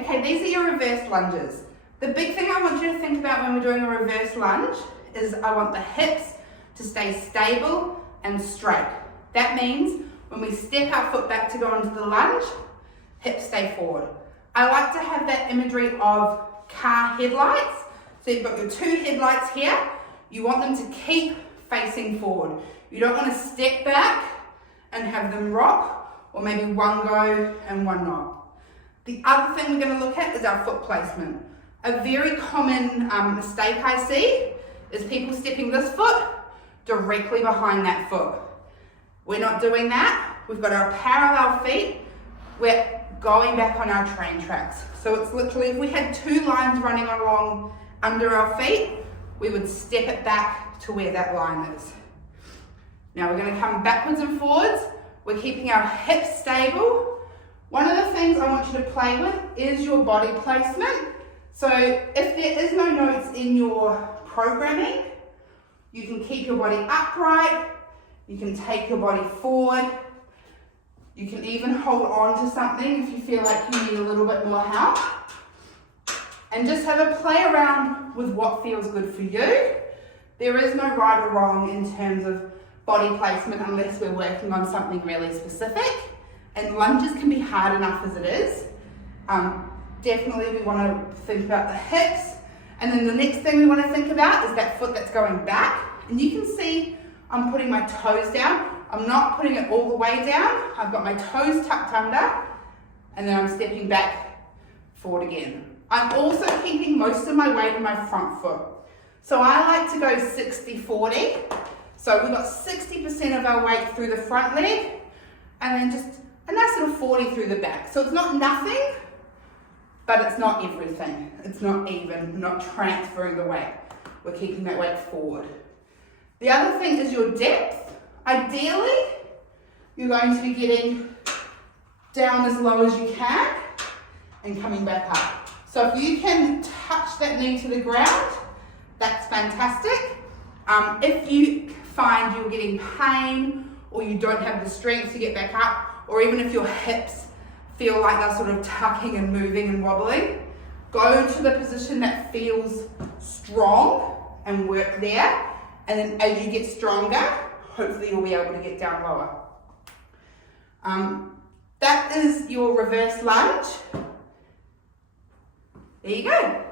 Okay, these are your reverse lunges. The big thing I want you to think about when we're doing a reverse lunge is I want the hips to stay stable and straight. That means when we step our foot back to go into the lunge, hips stay forward. I like to have that imagery of car headlights. So you've got your two headlights here. You want them to keep facing forward. You don't want to step back and have them rock, or maybe one go and one not. The other thing we're going to look at is our foot placement. A very common mistake I see is people stepping this foot directly behind that foot. We're not doing that. We've got our parallel feet. We're going back on our train tracks. So it's literally, if we had two lines running along under our feet, we would step it back to where that line is. Now we're going to come backwards and forwards. We're keeping our hips stable. One of the things I want you to play with is your body placement. So if there is no notes in your programming, you can keep your body upright, you can take your body forward, you can even hold on to something if you feel like you need a little bit more help. And just have a play around with what feels good for you. There is no right or wrong in terms of body placement unless we're working on something really specific. And lunges can be hard enough as it is. Definitely we want to think about the hips. And then the next thing we want to think about is that foot that's going back. And you can see I'm putting my toes down. I'm not putting it all the way down. I've got my toes tucked under. And then I'm stepping back forward again. I'm also keeping most of my weight in my front foot. So I like to go 60-40. So we've got 60% of our weight through the front leg and then just a nice little 40 through the back. So it's not nothing, but it's not everything. It's not even, we're not transferring the weight. We're keeping that weight forward. The other thing is your depth. Ideally, you're going to be getting down as low as you can and coming back up. So if you can touch that knee to the ground, that's fantastic. If you find you're getting pain or you don't have the strength to get back up, or even if your hips feel like they're sort of tucking and moving and wobbling, go to the position that feels strong and work there. And then as you get stronger, hopefully you'll be able to get down lower. That is your reverse lunge. There you go.